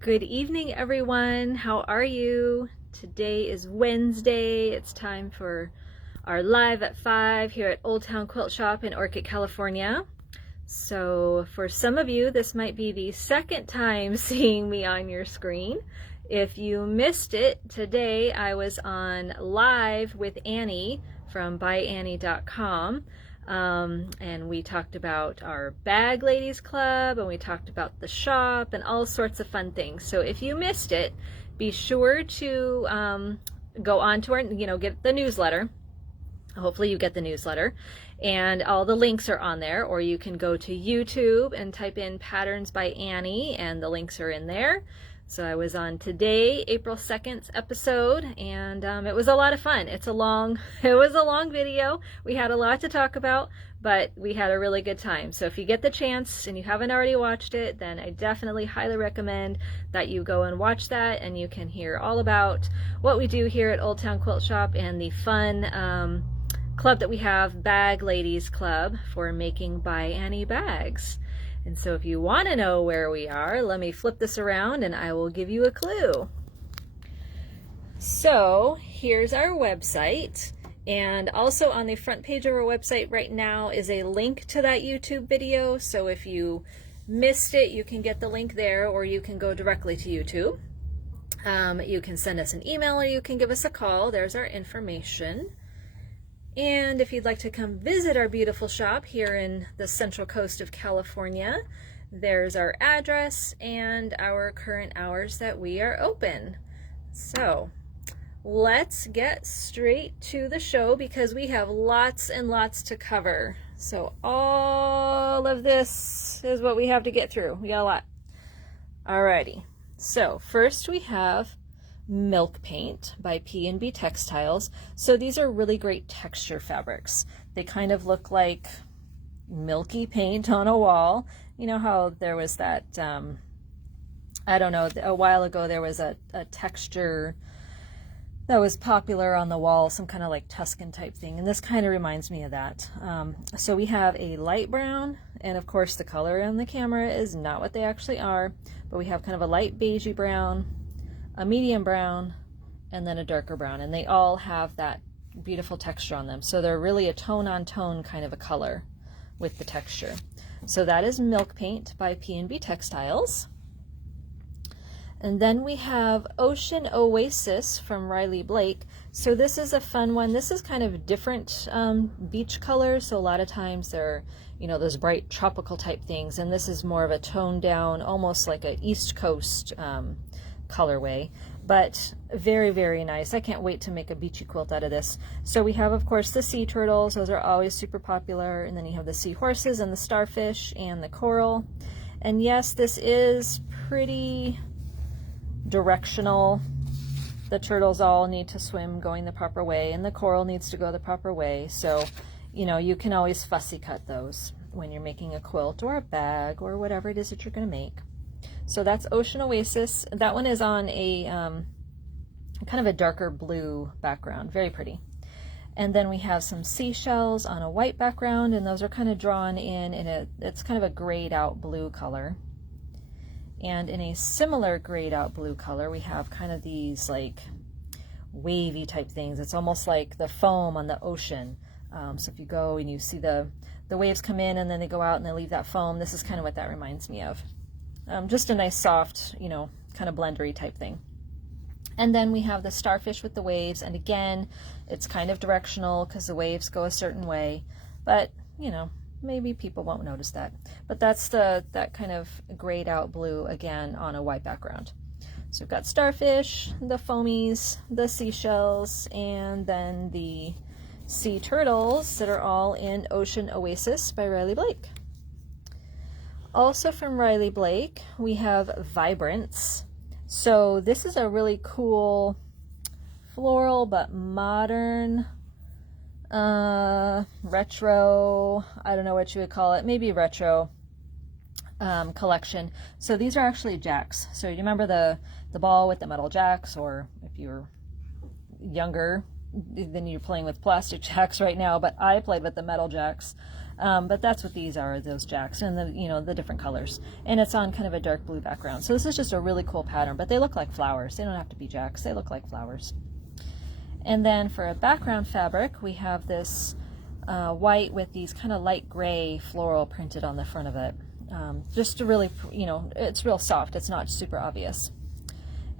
Good evening, everyone. How are you? Today is Wednesday. It's time for our live at 5 here at Old Town Quilt Shop in Orchid, California. So for some of you, this might be the second time seeing me on your screen. If you missed it, today I was on live with Annie from buyannie.com. And we talked about our Bag Ladies Club, and we talked about the shop and all sorts of fun things. So if you missed it, be sure to go on to our, get the newsletter. Hopefully you get the newsletter, and all the links are on there, or you can go to YouTube and type in Patterns by Annie, and the links are in there. So I was on today, April 2nd's episode, and it was a lot of fun. It was a long video. We had a lot to talk about, but we had a really good time. So if you get the chance and you haven't already watched it, then I definitely highly recommend that you go and watch that, and you can hear all about what we do here at Old Town Quilt Shop and the fun club that we have, Bag Ladies Club, for making by Annie bags. And so if you want to know where we are, let me flip this around and I will give you a clue. So here's our website, and also on the front page of our website right now is a link to that YouTube video. So if you missed it, you can get the link there, or you can go directly to YouTube. You can send us an email, or you can give us a call. There's our information. And if you'd like to come visit our beautiful shop here in the Central Coast of California, there's our address and our current hours that we are open. So let's get straight to the show, because we have lots and lots to cover. So all of this is what we have to get through. We got a lot. Alrighty. So first we have Milk Paint by P&B Textiles. So these are really great texture fabrics. They kind of look like milky paint on a wall. You know how there was that, I don't know, a while ago there was a texture that was popular on the wall, some kind of like Tuscan type thing, and this kind of reminds me of that. So we have a light brown, and of course the color on the camera is not what they actually are, but we have kind of a light beigey brown, a medium brown, and then a darker brown, and they all have that beautiful texture on them. So they're really a tone on tone kind of a color with the texture. So that is Milk Paint by P&B Textiles. And then we have Ocean Oasis from Riley Blake. So this is a fun one. This is kind of different beach colors. So a lot of times they're, those bright tropical type things, and this is more of a toned down, almost like an East Coast colorway, but very, very nice. I can't wait to make a beachy quilt out of this. So we have, of course, the sea turtles. Those are always super popular. And then you have the seahorses and the starfish and the coral. And yes, this is pretty directional. The turtles all need to swim going the proper way, and the coral needs to go the proper way. So, you can always fussy cut those when you're making a quilt or a bag or whatever it is that you're going to make. So that's Ocean Oasis. That one is on a kind of a darker blue background, very pretty. And then we have some seashells on a white background, and those are kind of drawn in it's kind of a grayed out blue color. And in a similar grayed out blue color, we have kind of these like wavy type things. It's almost like the foam on the ocean. So if you go and you see the waves come in and then they go out and they leave that foam, this is kind of what that reminds me of. Just a nice soft, kind of blendery type thing. And then we have the starfish with the waves, and again, it's kind of directional because the waves go a certain way, but maybe people won't notice that. But that's that kind of grayed out blue again on a white background. So we've got starfish, the foamies, the seashells, and then the sea turtles that are all in Ocean Oasis by Riley Blake. Also from Riley Blake, we have Vibrance. So this is a really cool floral but modern, retro, I don't know what you would call it, maybe retro collection. So these are actually jacks. So you remember the ball with the metal jacks, or if you're younger, then you're playing with plastic jacks right now, but I played with the metal jacks. But that's what these are, those jacks, and the, you know, the different colors. And it's on kind of a dark blue background. So this is just a really cool pattern, but they look like flowers. They don't have to be jacks. They look like flowers. And then for a background fabric, we have this white with these kind of light gray floral printed on the front of it. Just to really, you know, it's real soft. It's not super obvious.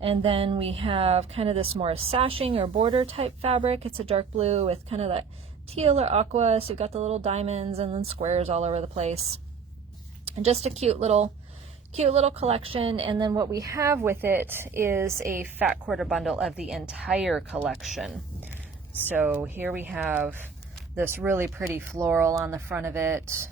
And then we have kind of this more sashing or border type fabric. It's a dark blue with kind of that teal or aqua. So you've got the little diamonds and then squares all over the place. And just a cute little collection. And then what we have with it is a fat quarter bundle of the entire collection. So here we have this really pretty floral on the front of it,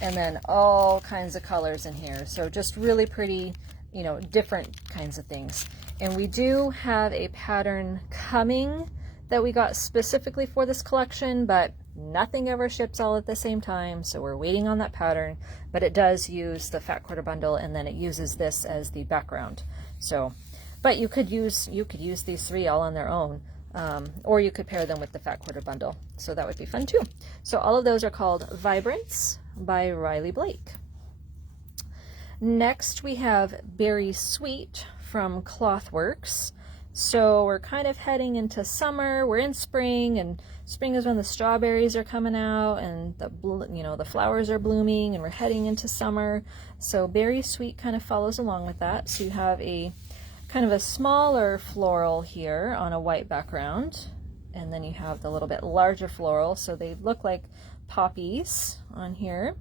and then all kinds of colors in here. So just really pretty, you know, different kinds of things. And we do have a pattern coming that we got specifically for this collection, but nothing ever ships all at the same time, so we're waiting on that pattern. But it does use the fat quarter bundle, and then it uses this as the background. So, but you could use these three all on their own, or you could pair them with the fat quarter bundle. So that would be fun too. So all of those are called Vibrance by Riley Blake. Next we have Berry Sweet from Clothworks. So we're kind of heading into summer. We're in spring, and spring is when the strawberries are coming out and the flowers are blooming, and we're heading into summer. So Berry Sweet kind of follows along with that. So you have a kind of a smaller floral here on a white background, and then you have the little bit larger floral. So they look like poppies on here,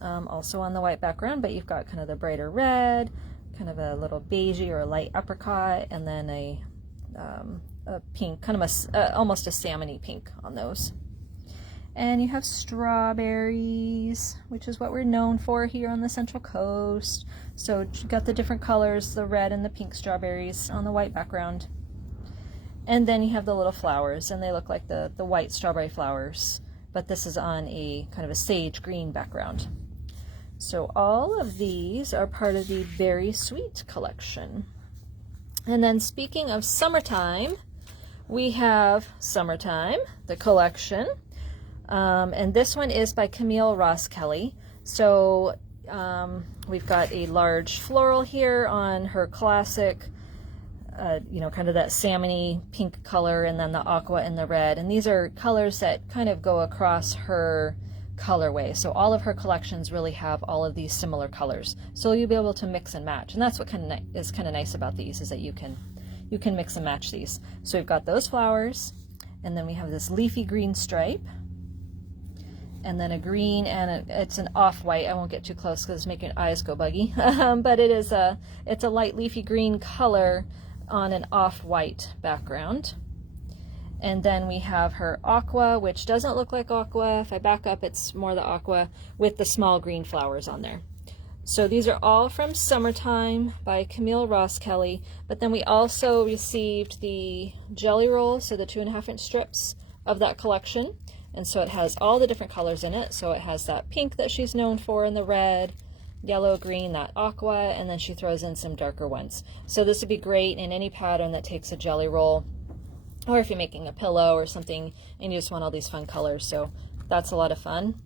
also on the white background, but you've got kind of the brighter red, kind of a little beigey or a light apricot, and then a pink, kind of almost a salmon-y pink on those. And you have strawberries, which is what we're known for here on the Central Coast. So you've got the different colors, the red and the pink strawberries on the white background. And then you have the little flowers, and they look like the white strawberry flowers, but this is on a kind of a sage green background. So all of these are part of the Berry Sweet collection. And then speaking of summertime, we have Summertime, the collection. And this one is by Camille Ross Kelly. So we've got a large floral here on her classic, kind of that salmony pink color, and then the aqua and the red. And these are colors that kind of go across her colorway. So all of her collections really have all of these similar colors. So you'll be able to mix and match. And that's what is kind of nice about these, is that you can mix and match these. So we've got those flowers, and then we have this leafy green stripe, and then a green, and it's an off-white. I won't get too close because it's making eyes go buggy. But it's a light leafy green color on an off-white background. And then we have her aqua, which doesn't look like aqua. If I back up, it's more the aqua with the small green flowers on there. So these are all from Summertime by Camille Ross Kelly. But then we also received the jelly roll, so the 2.5-inch strips of that collection. And so it has all the different colors in it. So it has that pink that she's known for, and the red, yellow, green, that aqua, and then she throws in some darker ones. So this would be great in any pattern that takes a jelly roll, or if you're making a pillow or something and you just want all these fun colors. So that's a lot of fun.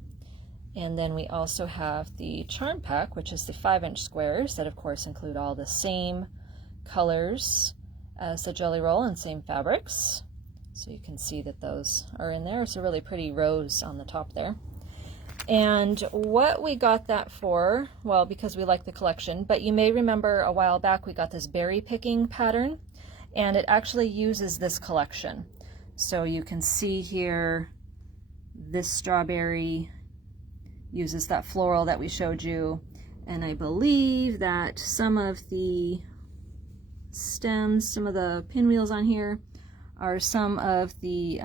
And then we also have the Charm Pack, which is the 5-inch squares that of course include all the same colors as the jelly roll and same fabrics. So you can see that those are in there. It's a really pretty rose on the top there. And what we got that for, well, because we like the collection, but you may remember a while back we got this berry picking pattern, and it actually uses this collection. So you can see here, this strawberry uses that floral that we showed you, and I believe that some of the stems, some of the pinwheels on here are some of the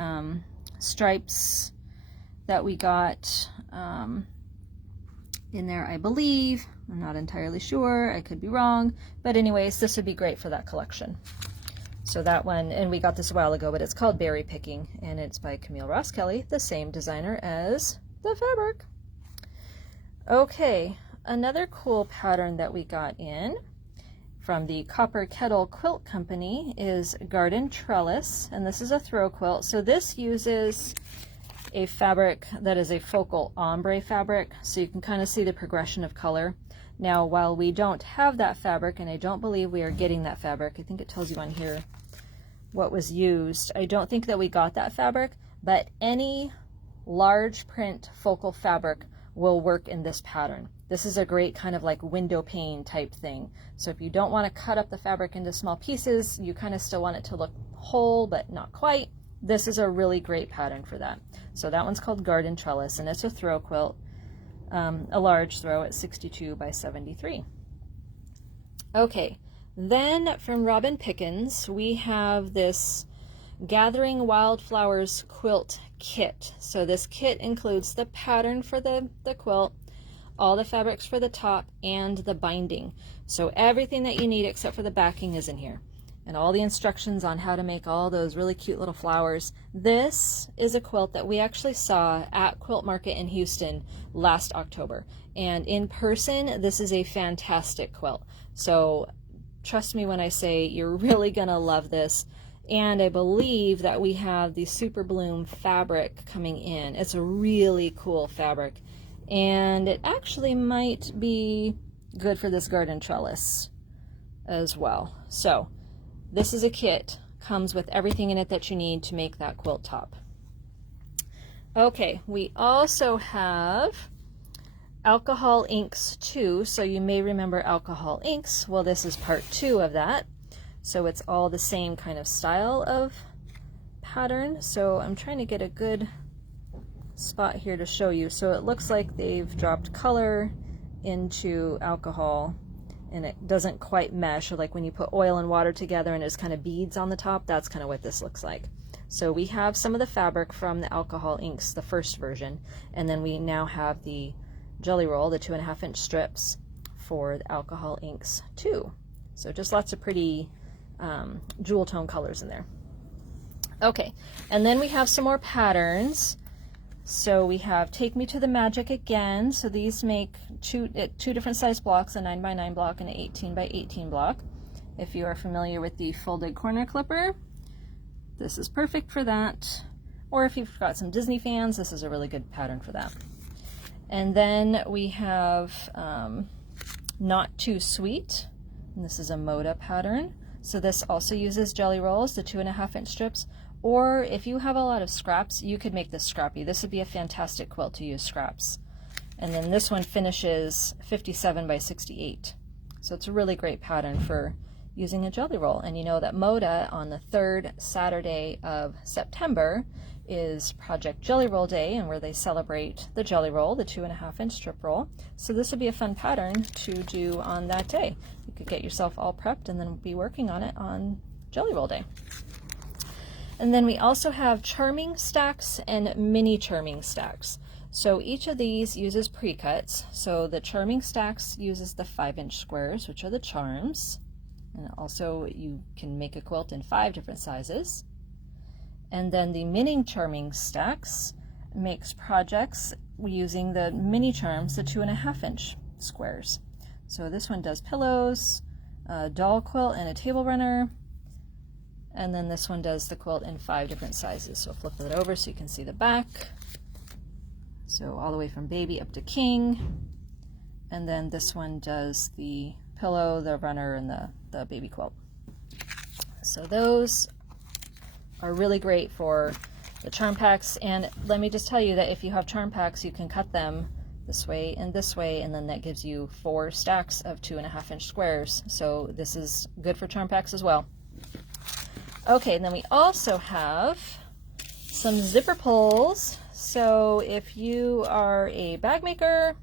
stripes that we got in there, I believe. I'm not entirely sure, I could be wrong, but anyways, this would be great for that collection. So that one, and we got this a while ago, but it's called Berry Picking, and it's by Camille Ross Kelly, the same designer as the fabric. Okay, another cool pattern that we got in from the Copper Kettle Quilt Company is Garden Trellis, and this is a throw quilt. So this uses a fabric that is a focal ombre fabric, so you can kind of see the progression of color. Now, while we don't have that fabric, and I don't believe we are getting that fabric, I think it tells you on here what was used. I don't think that we got that fabric, but any large print focal fabric will work in this pattern. This is a great kind of like window pane type thing. So if you don't want to cut up the fabric into small pieces, you kind of still want it to look whole, but not quite. This is a really great pattern for that. So that one's called Garden Trellis, and it's a throw quilt, a large throw at 62 by 73. Okay, then from Robin Pickens, we have this Gathering Wildflowers quilt kit. So this kit includes the pattern for the quilt, all the fabrics for the top, and the binding. So everything that you need except for the backing is in here, and all the instructions on how to make all those really cute little flowers. This is a quilt that we actually saw at Quilt Market in Houston last October, and in person this is a fantastic quilt. So trust me when I say you're really gonna love this. And I believe that we have the Super Bloom fabric coming in. It's a really cool fabric, and it actually might be good for this garden trellis as well. So this is a kit, comes with everything in it that you need to make that quilt top. Okay, we also have alcohol inks too. So you may remember alcohol inks. Well, this is part 2 of that. So it's all the same kind of style of pattern. So I'm trying to get a good spot here to show you. So it looks like they've dropped color into alcohol, and it doesn't quite mesh. So like when you put oil and water together and there's kind of beads on the top, that's kind of what this looks like. So we have some of the fabric from the alcohol inks, the first version, and then we now have the jelly roll, the 2.5-inch strips for the alcohol inks too. So just lots of pretty jewel tone colors in there. Okay, and then we have some more patterns. So we have Take Me to the Magic again. So these make two different size blocks, a 9x9 block and an 18x18 block. If you are familiar with the folded corner clipper, this is perfect for that. Or if you've got some Disney fans, this is a really good pattern for that. And then we have Not Too Sweet, and this is a Moda pattern. So this also uses jelly rolls, the 2.5-inch strips, or if you have a lot of scraps, you could make this scrappy. This would be a fantastic quilt to use scraps. And then this one finishes 57 by 68. So it's a really great pattern for using a jelly roll. And you know that Moda on the 3rd Saturday of September is Project Jelly Roll Day, and where they celebrate the jelly roll, the 2.5-inch strip roll. So this would be a fun pattern to do on that day. You could get yourself all prepped and then be working on it on Jelly Roll Day. And then we also have charming stacks and mini charming stacks. So each of these uses pre-cuts. So the charming stacks uses the 5-inch squares, which are the charms. And also you can make a quilt in 5 different sizes. And then the mini charming stacks makes projects using the mini charms, the 2.5-inch squares. So this one does pillows, a doll quilt, and a table runner. And then this one does the quilt in 5 different sizes. So flip it over so you can see the back. So all the way from baby up to king. And then this one does the pillow, the runner, and the baby quilt. So those are really great for the charm packs. And let me just tell you that if you have charm packs, you can cut them this way, and then that gives you 4 stacks of 2.5-inch squares. So this is good for charm packs as well. Okay, and then we also have some zipper pulls. So if you are a bag maker,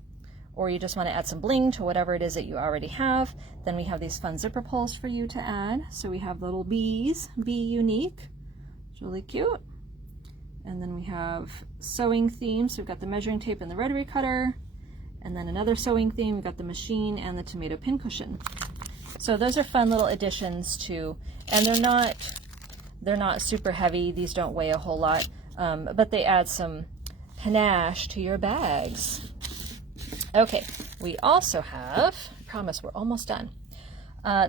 or you just want to add some bling to whatever it is that you already have, then we have these fun zipper pulls for you to add. So we have little bees, Be Unique. It's really cute. And then we have sewing themes. So we've got the measuring tape and the rotary cutter. And then another sewing theme, we've got the machine and the tomato pincushion. So those are fun little additions too. And they're not super heavy. These don't weigh a whole lot, but they add some panache to your bags. Okay, we also have, I promise we're almost done,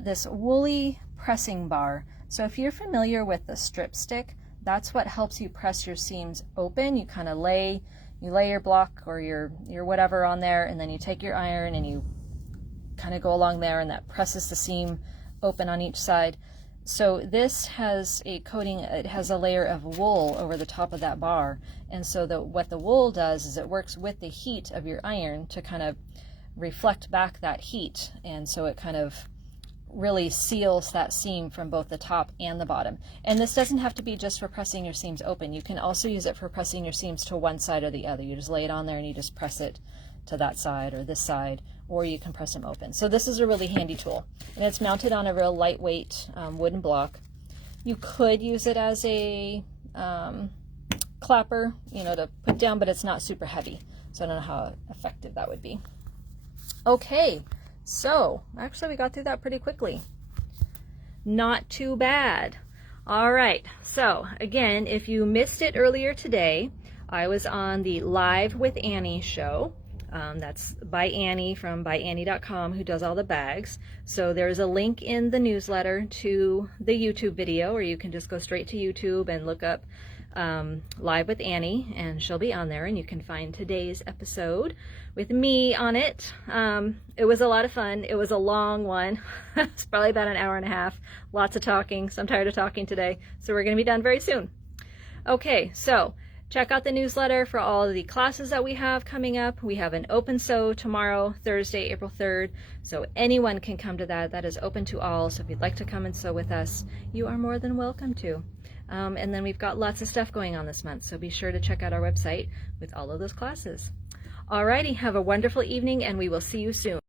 this woolly pressing bar. So if you're familiar with the strip stick, that's what helps you press your seams open. You kind of lay your block or your whatever on there, and then you take your iron and you kind of go along there, and that presses the seam open on each side. So this has a coating, it has a layer of wool over the top of that bar, and so what the wool does is it works with the heat of your iron to kind of reflect back that heat, and so it kind of really seals that seam from both the top and the bottom. And this doesn't have to be just for pressing your seams open. You can also use it for pressing your seams to one side or the other. You just lay it on there and you just press it to that side or this side, or you can press them open. So this is a really handy tool, and it's mounted on a real lightweight wooden block. You could use it as a clapper, you know, to put down, but it's not super heavy, so I don't know how effective that would be. Okay, so actually we got through that pretty quickly. Not too bad. All right, so again, if you missed it earlier today, I was on the Live with Annie show. That's by Annie from byannie.com, who does all the bags. So there's a link in the newsletter to the YouTube video, or you can just go straight to YouTube and look up Live with Annie, and she'll be on there, and you can find today's episode with me on it. It was a lot of fun. It was a long one. It's probably about an hour and a half. Lots of talking, so I'm tired of talking today. So we're going to be done very soon. Okay, so check out the newsletter for all of the classes that we have coming up. We have an open sew tomorrow, Thursday, April 3rd. So anyone can come to that. That is open to all. So if you'd like to come and sew with us, you are more than welcome to. And then we've got lots of stuff going on this month. So be sure to check out our website with all of those classes. Alrighty, have a wonderful evening, and we will see you soon.